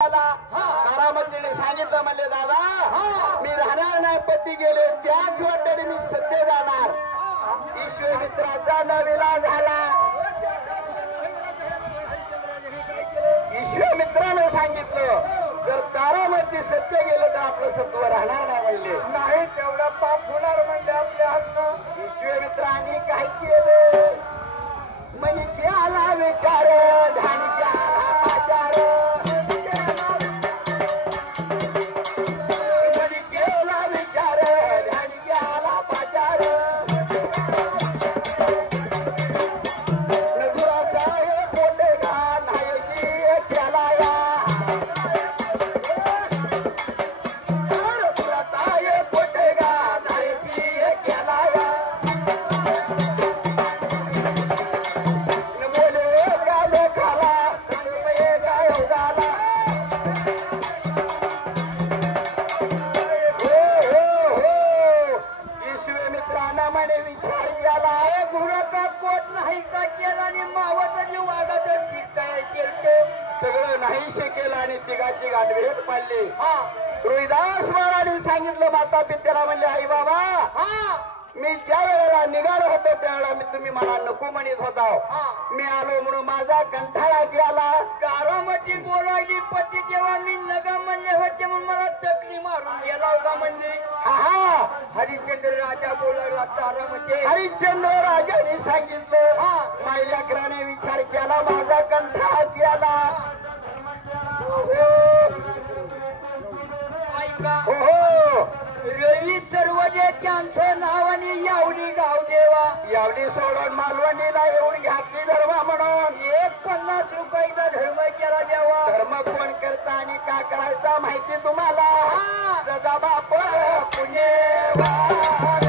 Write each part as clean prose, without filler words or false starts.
तारामतीने सांगितलं म्हणले दादा मी राहणार नाही पती गेले त्याच वाटेने मी सत्य जाणार. ईश्वरमित्राचा नविला झाला. ईश्वरमित्राने सांगितलं जर तारामती सत्य गेलं तर आपलं सत्व राहणार नाही म्हणले. नाही तेवढा पाप होणार म्हणजे आपल्या हातनं. ईश्वरमित्रांनी काय केलं म्हणजे केला विचार ढाणीच्या पाचार सगळं नाही शिकेल आणि तिघाची गाठ भेट पाडली. रोहिदास महाराजांनी सांगितलं माता पित्याला म्हणले आई बाबा मी ज्या वेळेला निघालो होतो त्यावेळेला मी तुम्ही मला नको म्हणत होता. मी आलो म्हणून माझा कंठाळा गेला. तारामती बोलायची पती जेव्हा मी नगा म्हणले होते म्हणून मला चकली मारून गेला होता म्हणजे. हा हरिश्चंद्र राजा बोलायला तारामती. हरिश्चंद्र राजाने सांगितलं मायल्याकराने विचार केला माझा कंठाळा गेला. ऐका हो रवी सर्वजे त्यांचं नावाने यावडी गाव देवा. यावडी सोडून मालवणीला येऊन घातली धर्म म्हणून 50 रुपयाचा धर्म केला देवा. धर्म कोण करता आणि का करायचा माहिती तुम्हाला. जगा बाप पुण्यवान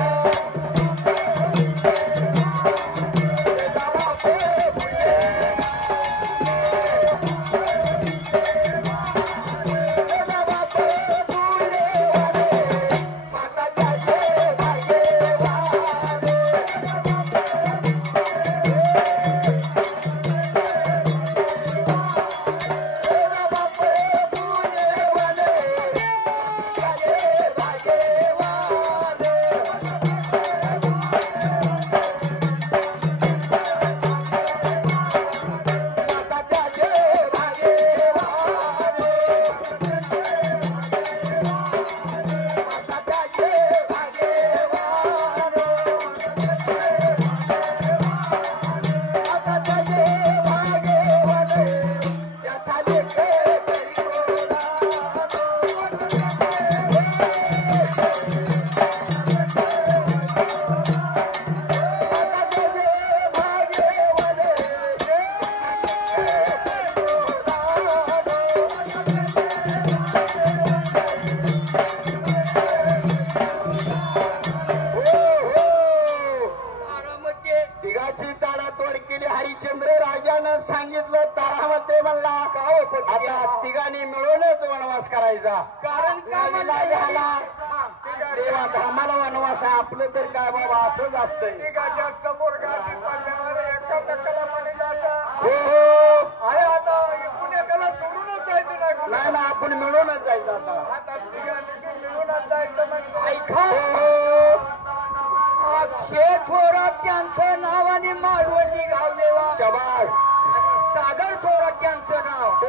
सांगितलं तारामते म्हणला आता तिघांनी मिळूनच वनवास करायचा. कारण का झाला देवा धामाला वनवास आहे आपलं तर काय बाबा असंच असतंय. तिघाच्या समोर गाठी पडल्यावर एकमेकाला म्हणायचं हो हो अरे आता पुण्याला सोडूनच जायचं नाही ना आपण मिळूनच जायचं आता. आता तिघांनी मिळूनच जायचं म्हणजे. ऐका थोरात त्यांचं नाव आणि मालवणी गाव देवा. शबास सागर थोरात त्यांचं नाव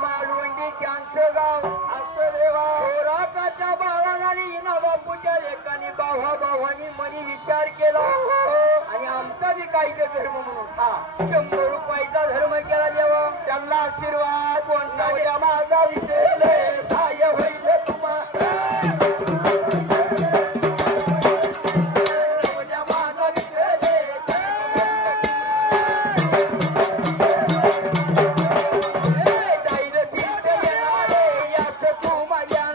मालवंडी त्यांचं गाव असं देवा. थोराताच्या बाळाला आणि हिना बापूच्या लेखाने भावा भावानी मनी विचार केला आणि आमचा बी काहीचा धर्म म्हणून 100 रुपयाचा धर्म केला देवा. त्यांना आशीर्वाद कोणता माझा विषय सहाय्य होईल तुम्हाला. जाईल ठीक येणार याच तू माझ्या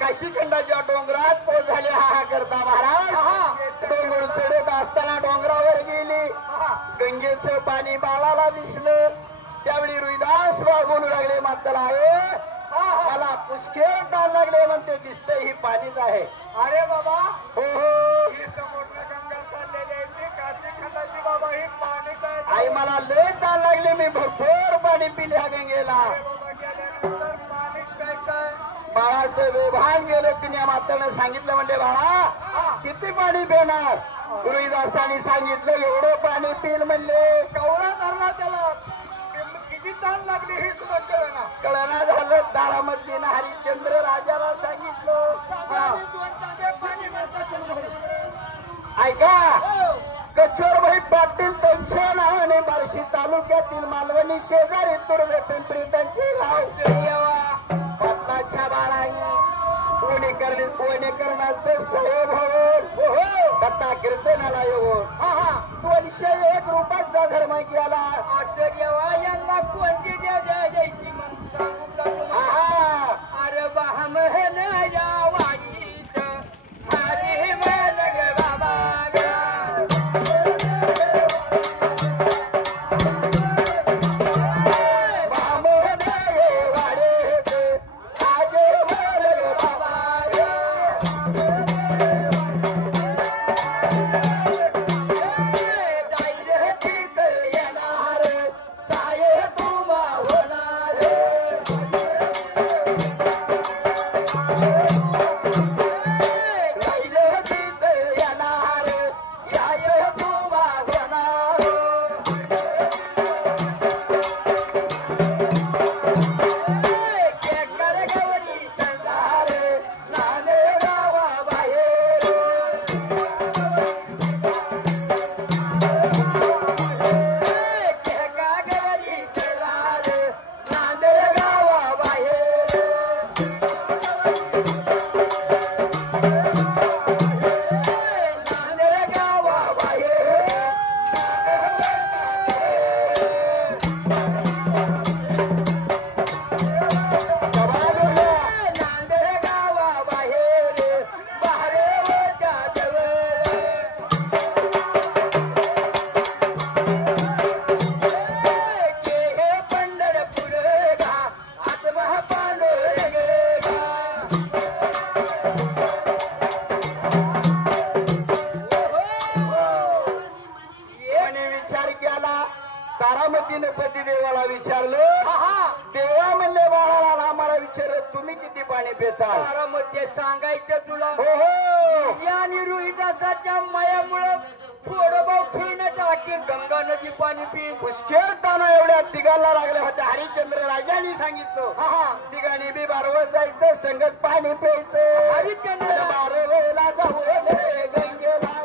काशीखंडाच्या डोंगरात पोहोचले हा करता महाराज. डोंगर चढत असताना डोंगरावर गेली. गंगेचं पाणी बाळाला दिसलं. त्यावेळी रोहिदास बोलू लागले माताला आहे मला पुष्कळ ताण लागले म्हणते दिसतंय ही पाणीच आहे. अरे बाबा हो हो ही समोरनं गंगा चाललेली आहे ती काशीखंडाची बाबा ही पाणीच आहे. आई मला लय ताण लागले मी भरपूर पाणी पिले ह्या गंगेला. अरे बाबा गेल्यानंतर पाणीच प्यायचंय. बाळाचं वेभान गेलं तिने मातानं सांगितलं म्हणजे बाळा किती पाणी पिणार. रोहिदासाने सांगितलं एवढं पाणी पिल म्हणले. कवळा धरला त्याला किती ताण लागली हे सुद्धा कळना. कळना झालं. दारामधीन हरिश्चंद्र राजाला सांगितलं ऐका कचोरभाई पाटील त्यांच्या नावाने बार्शी तालुक्यातील मालवणी शेजारी तुर्वे पिंपरी त्यांचे गाव पाटलाच्या बाळाने पुणेकरणाचं साहेब हवं दत्ता कीर्तनाला येऊन 201 रुपयाचा धर्म केला. आश्चर्यवा यांना कोणती द्यायची अरे बाम या वाईट हरी मग बाबा तारामतीने पतिदेवाला विचारलं देवा म्हणले बाळाला आम्हाला विचारलं तुम्ही किती पाणी पिचाल. तारामध्ये सांगायचं तुला हो हो या रोहिदासाच्या मायामुळं थोडं भाऊ खेळण्याचं आखी गंगा नदी पाणी पी पुष्कळ ताना एवढ्या तिघांना लागल्या होत्या. हरिश्चंद्र राजांनी सांगितलं तिघांनी बी बारवत जायचं संगत पाणी प्यायचं. हरिश्चंद्र बारवेला जाऊ रे गंगेला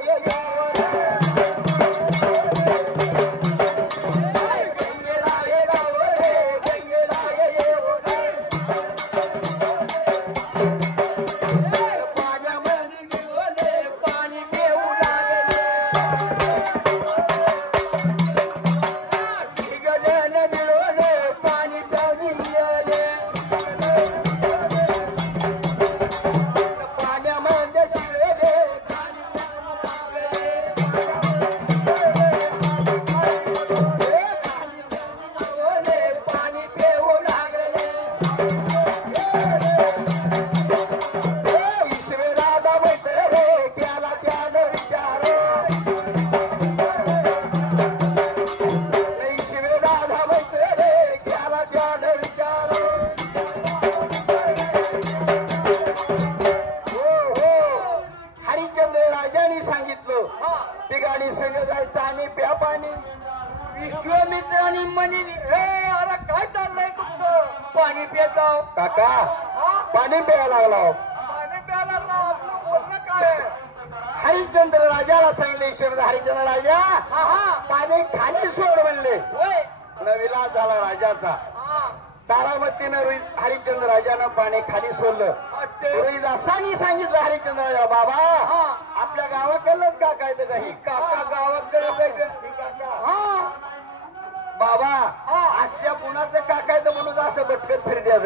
विश्वामित्रांनी म्हणे अरे काय चाललंय तुमचं पाणी पिताव काका पाणी प्यायला लागला. पाणी प्यायला आपलं बोलणं काय हरिश्चंद्र राजाला सांगितले शब्द हरिश्चंद्र राजा पाणी खाली सोड म्हणले. नवीला झाला राजाचा. तारामतीनं हरिश्चंद्र राजानं पाणी खाली सोडलं. रोहिदासानी सांगितलं हरिश्चंद्र राजा बाबा आपल्या गावाकडलंच का काय तर काही काका गावाकडे बाबा असल्या कुणाचं काकायचं म्हणून असं भटकत फिरत्यात.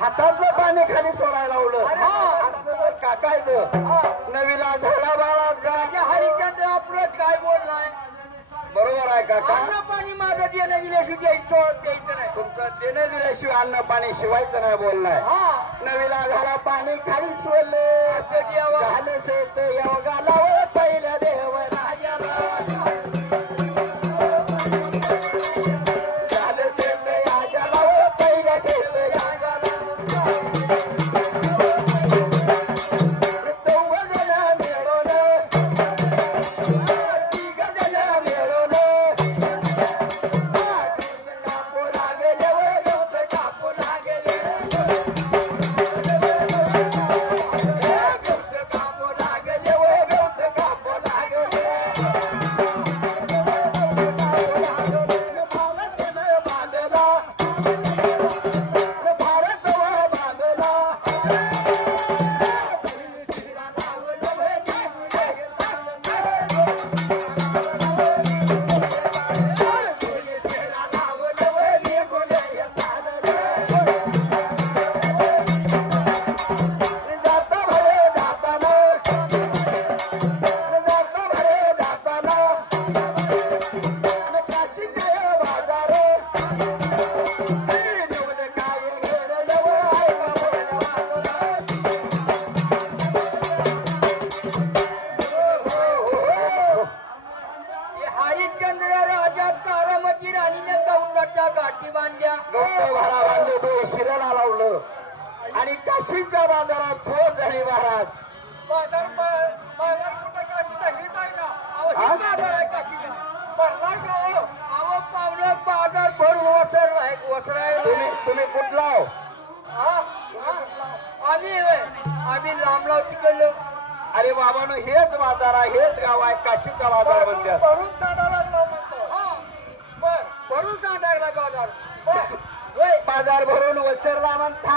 हातातलं पाणी खाली सोडायला लावलं असलं काकायचं नवीला झाला बाळा हरिचंद्र आपलं काय बोललाय बरोबर आहे काका अन्न पाणी माझं देणं दिल्याशिवाय द्यायचं नाही तुमचं देणं दिल्याशिवाय अन्न पाणी शिवायचं नाही बोललाय नवीला झाला पाणी खाली सोडले झालं शेत योगाला पहिल्या देव राजाला झालं शेत राजाला पहिल्या शेत हरिश्चंद्र राजा तारामती राणीने गौताच्या गाठी बांधल्या गौत भारा बांधले तो शिराला लावलं आणि काशीच्या बाजारात खोज झाली महाराज बाजार कुठं काशीचा हित आहे ना अहो बाजार आहे काशीचा भरलाय गाव अहो पावलं बाजार भरून वसराय तुम्ही कुठला हो? आम्ही लांब लाव तिकडलो अरे बाबानो हेच बाजार आहे हेच गाव आहे काशीचा बाजार म्हणतात भरून सांडायला म्हणतो भरून सांडायला बाजार बाजार भरून वसरला म्हणता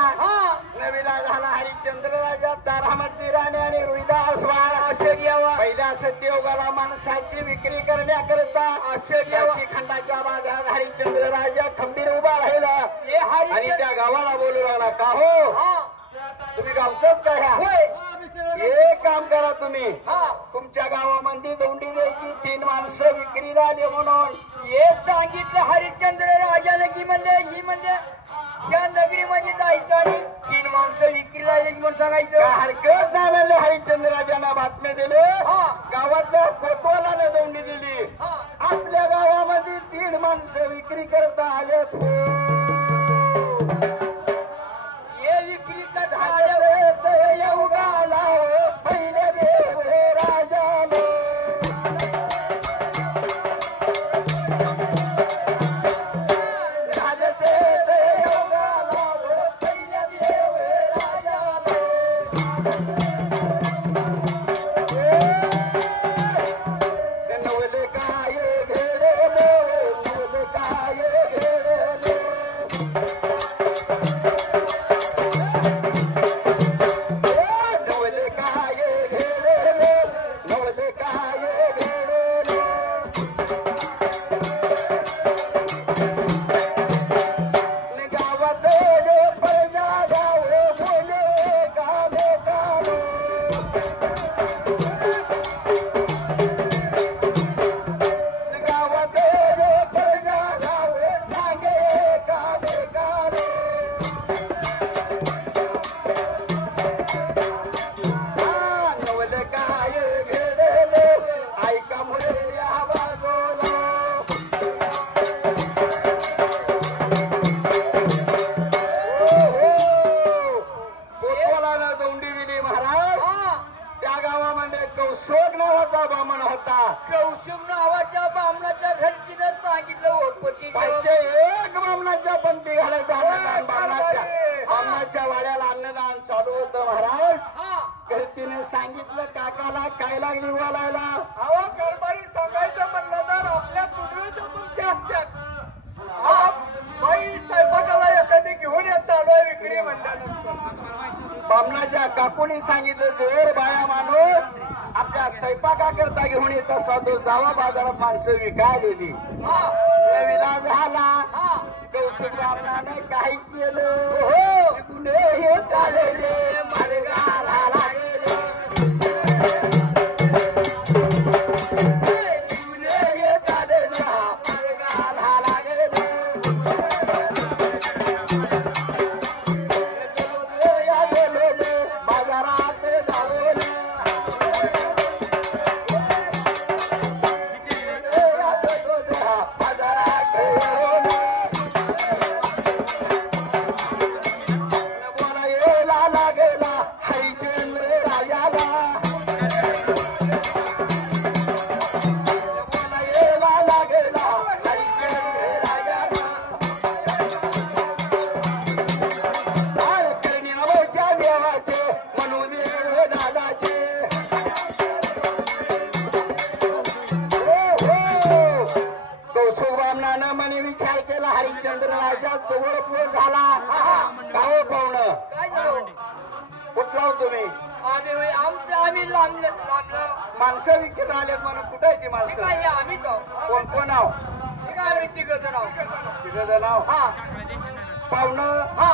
नवीला झाला हरिश्चंद्र राजा तारामती राणी आणि रोहिदास आश्चर्य पहिल्या सत्ययुगाला माणसाची विक्री करण्याकरता आश्चर्य खंडाच्या बाजारात हरिश्चंद्र राजा खंबीर उभा राहिला आणि त्या गावाला बोलू लागला का हो तुम्ही गावचंच का ह्या एक काम करा तुम्ही तुमच्या गावामध्ये दोंडी द्यायची 3 माणसं विक्रीला आले म्हणून हे सांगितलं हरिश्चंद्र राजाने की म्हणजे त्या नगरीमध्ये जायचं आणि 3 माणसं विक्रीला आले म्हणून सांगायचं हरकत नाही म्हणले हरिश्चंद्र राजांना बातम्या दिले गावातल्या कोतवालाने दोंडी दिली आपल्या गावामध्ये 3 माणसं विक्री करता आलेत हे विक्री करता योगाला पहिले देव राजाला कौशोक नावाचा बामण होता कौशुक नावाच्या बामणाच्या घरचीनं सांगितलं ओळखपती 501 बामणाच्या पंक्ती घालायचा अन्नदान बामणाच्या वाड्याला अन्नदान चालू होतं महाराज घरतीने सांगितलं काकाला काय लागली बोलायला अहो कारभारी सांगायचं म्हणलं तर आपल्या तुझ्या तुमच्या असतात स्वयंपाकाला एखादी घेऊन येत चालू आहे विक्री म्हणल्यानंतर बामणाच्या काकूनी सांगितलं जोर बाया माणूस आपल्या स्वयंपाकाकरता घेऊन येत असता तो जावा बाजारात माणसं विकायलेली नवीला झाला कौशिक बामणाने काय केलं हो गुन्हे हे चालले मार्गाला लागले गुन्हे हे चालले मार्गाला लागले या गेले बाजारात जाऊन बाजारात जाऊन बोलायला लागला हरिचंद्र राजाला बोलायला लागला हरिचंद्र राजाला करण्यावरच्या देवाचे म्हणून दादाचे कौशुक बामणानं म्हणे विचार केला हरिश्चंद्र राजा जवळ पुढे झाला गाव पाहुणं काय झालं कुठला हो तुम्ही आम्ही लांबलं माणसं विकत आले म्हणून कुठं आहे ती माणसं काय आम्ही तो कोण कोण नाव काय तिघं नाव तिघं नाव हा पाहुणं हा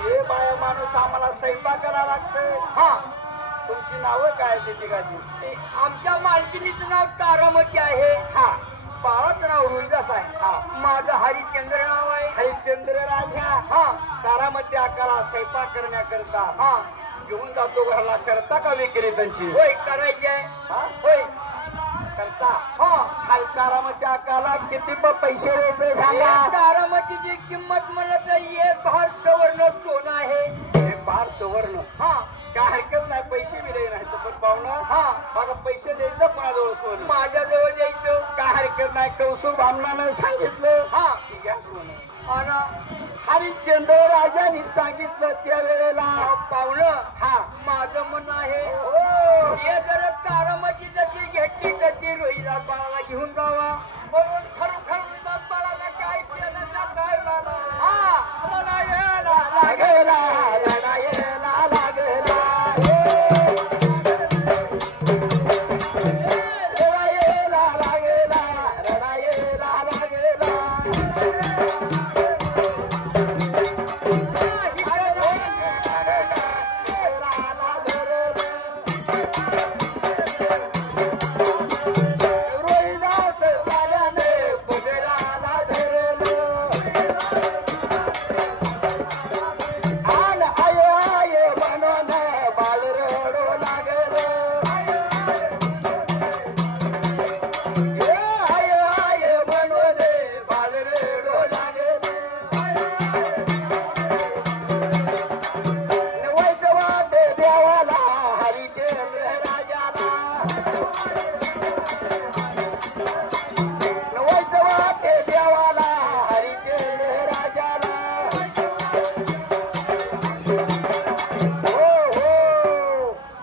हे बाया माणूस आम्हाला स्वयंपाक करायला लागतंय हा तुमची नावं काय ते तिघाची ते आमच्या मालकिनीचं नाव तारामती आहे हा बाळाचं नाव रोहिदास आहे हा माझं हरिश्चंद्र नाव आहे हरिश्चंद्र राजा हा तारामध्ये आकारा स्वयंपाक करण्याकरता हा घेऊन जातो घरला करता का विक्री त्यांची होय करायची आहे हा? होय करता हा खाल तारामध्ये आकाला किती पैसे रुपये सांगा तारामतीची किंमत म्हणलं तर एक भार सवर्ण सोनं आहे हे फार सुवर्ण हा काय हरकत नाही पैसे बी दे नाही पण पाहुणं हा बघा पैसे द्यायचं कोणाजवळ सोनं माझ्याजवळ द्यायचं काय हरकत नाही कौसुक बामणानं सांगितलं हा की घ्या सोनं आणि हरिश्चंद्र राजाने सांगितलं त्या वेळेला पाहुणं हा माझं म्हणणं आहे हो हे जर तारामती जशी घेतली तशी रोहिदास बाळाला घेऊन जावा म्हणून खरोखर रोहिदास बाळाला काय केलं ना काय झालं हा लढायला लागला लढायला लागला लढायला लागला लढायला लागला रोहिदास बाळाने पुजराला धरलं आन आय आय म्हणून बाळ रडू लागलं हे आय आय म्हणून बाळ रडू लागलं नवस वाटे देवाला हरिचंद्र राजाला नवस वाटे देवाला हरिचंद्र राजाला हो हो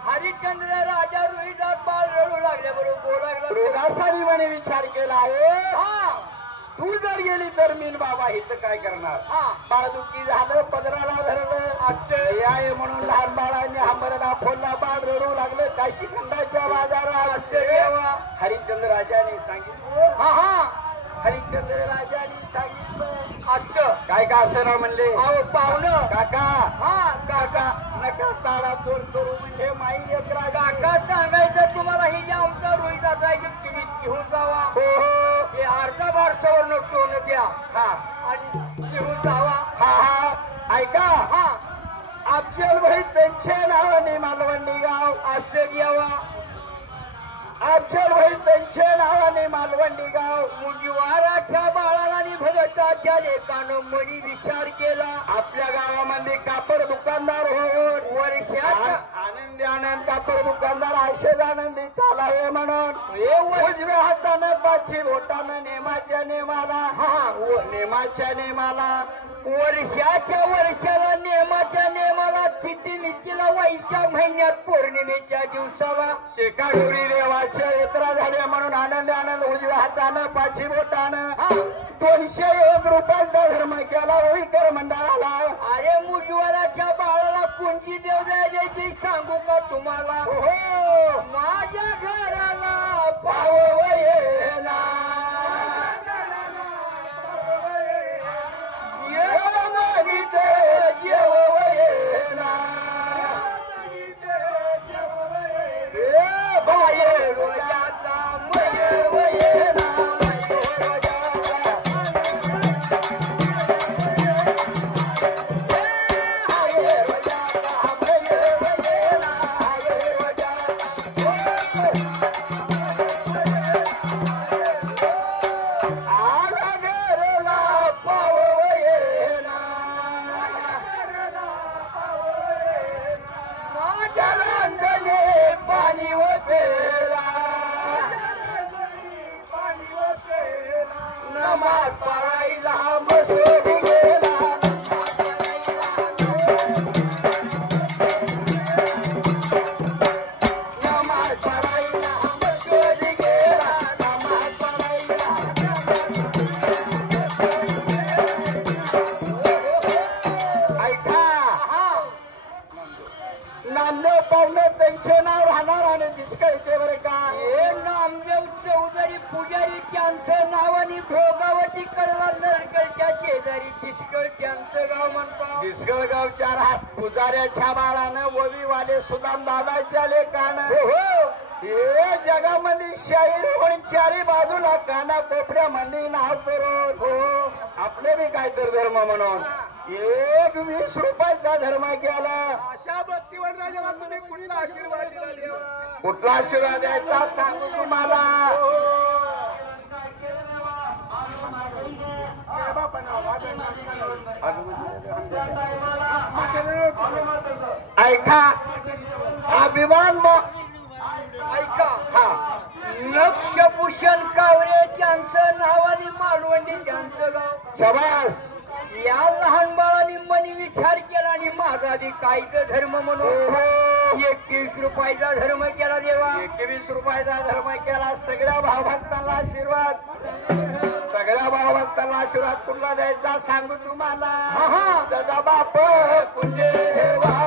हरिश्चंद्र राजा रोहिदास बाळ रडू लागले बरोबर बोलू लागला रोगासानी म्हणे विचार केला आहे हा तू जर गेली तर मीन बाबा इथं काय करणार हा बाळदुखी झालं पदराला धरलं आश्चर्य आहे म्हणून लहान बाळांनी हांबरला फोडला बाळ रडू लागलं काशी खंडाच्या बाजारात आश्चर्य हरिश्चंद्र राजाने सांगितलं हा हा हरिश्चंद्र राजाने सांगितलं अच्छा काय का असं ना म्हणले अहो पाहुणं काका हा काका नका तारा तोड करू म्हणजे माई एक राजा काका सांगायचं तुम्हाला हे जे आमचा रोहिदास आहे जे तुम्ही घेऊन जावा हो हो हे अर्धा बार सवर्ण सोनं द्या हा आणि घेऊन जावा हा हा ऐका हा अफजल भाई त्यांच्या नावाने मालवणी गाव असं घ्यावा अफजल भाई त्यांच्या नावाने मालवणी गाव मुजवाराच्या बाळाला आणि भगताच्या लेखानं मनी विचार केला आपल्या गावामध्ये कापड दुकानदार होऊन वर्षाचा आनंदी आनंद कापड दुकानदार असेच आनंदी चालावे म्हणून हे उजव्या हातानं पाचशे बोटानं नेमाच्या नेमाला नेमाच्या नेमाला वर्षाच्या वर्षाला नेमाच्या नेमाला तिथी नितीला वैशाख महिन्यात पौर्णिमेच्या दिवसाला शेकाडोरी देवाच्या यात्रा झाल्या म्हणून आनंद आनंद उजव्या हातानं पाचशे बोटानं 201 रुपयाचा धर्म केला रविकर मंडळाला अरे मुजवाराच्या बाळाला कोणती देव द्यायची सांगू का तुम्हाला हो माझ्या घराला पाव येना आहे रोजाचा मयूर येना नामदेव पावले त्यांचे नाव राहणार आणि दिसकायचे बरे का हे नामदेव चौधरी पुजारी त्यांचं नाव आणि भोगावती कडवा नरकलच्या शेजारी डिस्कळ त्यांचं गाव म्हणतो दिसगळ गावच्या राहत पुजाऱ्याच्या बाळानं ववीवाले सुदाम दादाच्या लेकानं हे जगामध्ये शाहीर होऊन चारी बाजूला काना कोपऱ्यामध्ये नाव करून हो आपले बी काय तर धर्म म्हणून 20 रुपयाचा धर्म केला अशा भक्तीवर राजा तुम्ही कुठला आशीर्वाद दिला देवा कुठला आशीर्वाद द्यायचा सांगू तुम्हाला ऐका अभिमान ऐका नक्षभूषण कावरे त्यांचं नाव आणि मालवंडी त्यांचं गाव शबास या लहान बाळांनी मनी विचार केला आणि माझा बी कायदा धर्म म्हणून 21 रुपयाचा धर्म केला देवा 21 रुपयाचा धर्म केला सगळ्या भावभक्तांना आशीर्वाद सगळ्या भावभक्तांना आशीर्वाद कुठला द्यायचा सांगू तुम्हाला दादा बाप कुंजेवा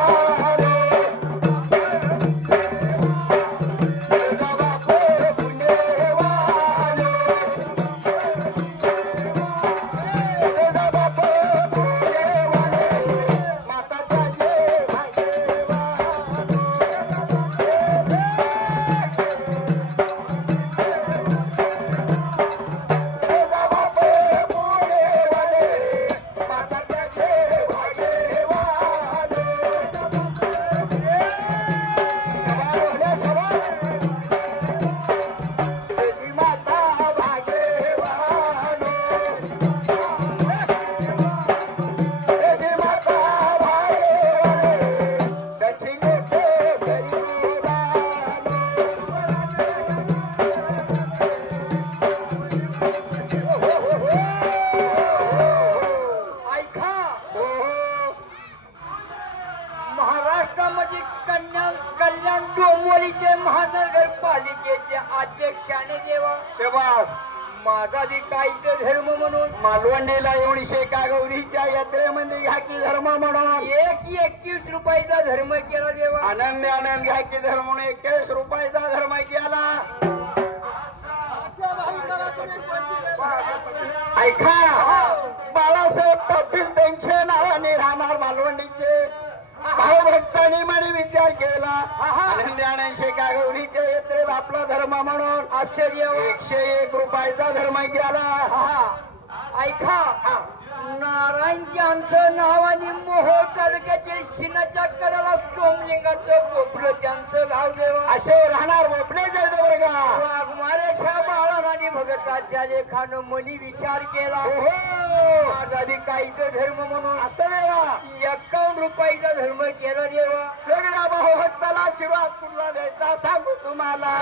महानगरपालिकेचे अध्यक्षाने देवा शबास माझा बी कायदा धर्म म्हणून मालवंडीला एवढी शेका गौरीच्या यात्रेमध्ये घ्या की धर्म म्हणून 21 रुपयाचा धर्म केला देवा आनंद आनंद घ्या की धर्म म्हणून 21 रुपयाचा धर्म केला ऐका बाळासाहेब पाटील त्यांचे नावाने राहणार मालवंडीचे भावभक्तांनी म्हणे विचार केला आनंद शेका गौरीच्या यात्रेत आपला धर्म म्हणून आश्चर्य 101 रुपयाचा धर्म केला ऐका नारायण त्यांचं नाव आणि मोहोळ तालुक्यातील शिनाच्या कडाला सोमलिंगाचं गोपलं त्यांचं गाव देवा असे राहणार वपण्याच्या बरं का वाघमाऱ्याच्या बाळानं आणि भगताच्या लेखानं मनी विचार केला माझा बी कायदा धर्म म्हणून असं देवा 51 रुपयाचा धर्म केला देवा सगळ्या भावभक्ताला आशीर्वाद पुन्हा द्यायचा सांगू तुम्हाला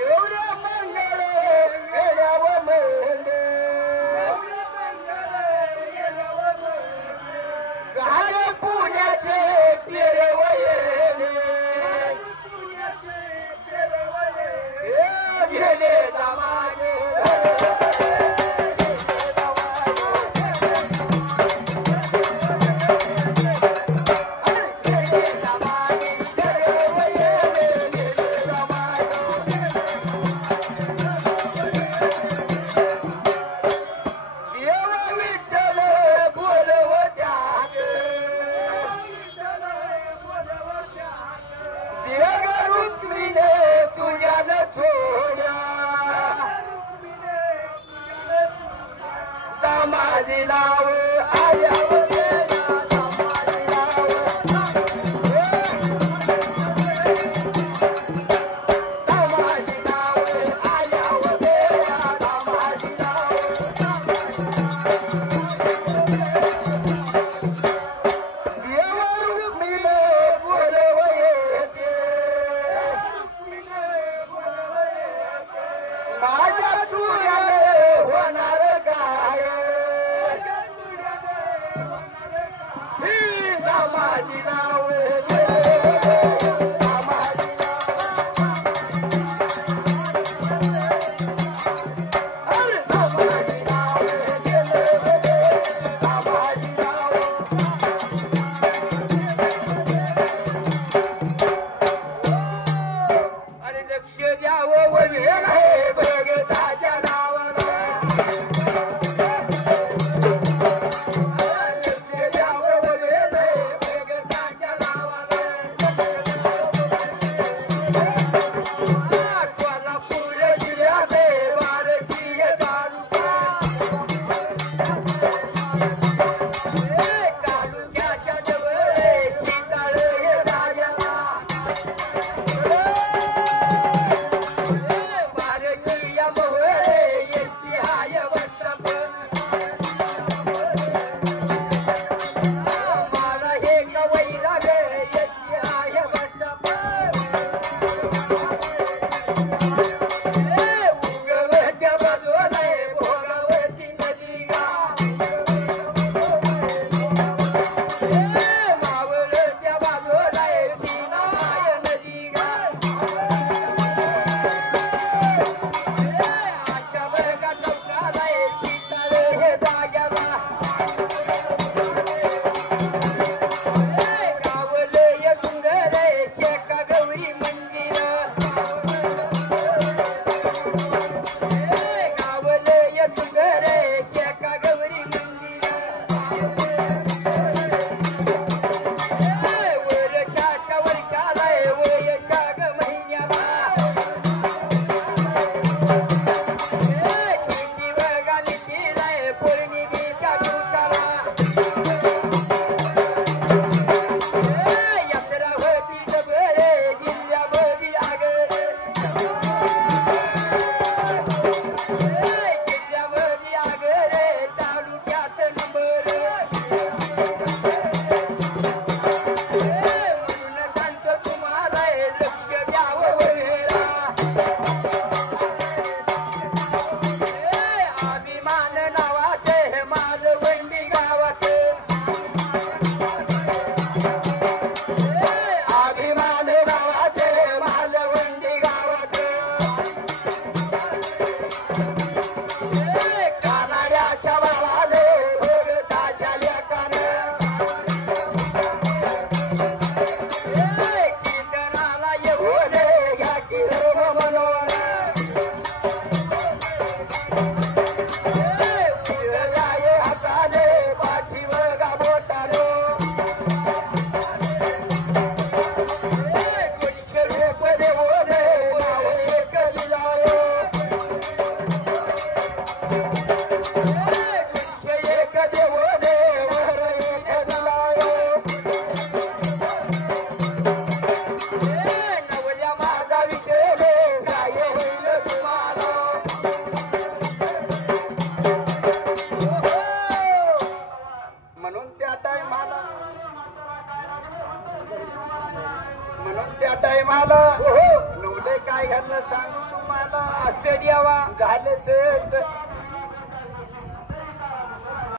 एवढ्या मंगळे गेल्यावर मेंढे झाले पुण्याचे पेरवयेले गेले जमाने दामाजी नाव आल्यावर देवा दामाजी नाव दामाजी नाव आल्यावर देवा दामाजी नाव देव रुक्मिणी बोलव येते माझ्या चुऱ्याने होणार काय ही दामाजी नाव दामाजी अरे दामाजी नाव दामाजी नाव आणि लक्ष द्यावं वेळ आहे भगताच्या नावाला लक्ष द्यावं वेळ आहे भगताच्या नावाला कोल्हापूर जिल्ह्यात बारशी तालुका तालुक्याच्या जवळ सीताळ हे राजाला बारशीया मोहळे येती हाय वस्त्रपण मला हे कवैरा गे येती हाय वस्त्रपण उगवत्या बाजूला भोगावती नदी गा मावळत्या बाजूला सीनाय नदी गा आजच्या वर्गात नौकाला सीताळ हे जाग्याला गावले डोंगर शेका गौरी मंदिर गावले डोंगर शेका गौरी मंदिर वर्षाच्या वर्षाला वयशाग महिन्याला किती वर्गाने केलाय पौर्णिमेच्या दिवसाला यात्रा होती जबरे जिल्ह्यामध्ये आगर जिल्ह्यामध्ये आगर तालुक्यात नंबर म्हणून सांगतो तुम्हाला लक्ष द्यावं वगैरे अभिमान नावाचे मालवंडी गावाचे अभिमान नावाचे मालवंडी गावाचे कानाड्याच्या बाळाने भगताच्या लेकाने कीर्तनाला येऊन घ्या की धर्म मनोर गाये हाताने पाठी बघा बोटाने रूप देऊन नाव एक दिलायो एक देऊन वर एक दिलायो नवल्या माझा विषय साय होईल तुम्हाला म्हणून त्या टायमाला नवले काय घालणं सांगू तुम्हाला आश्चर्यावा झाले सेठ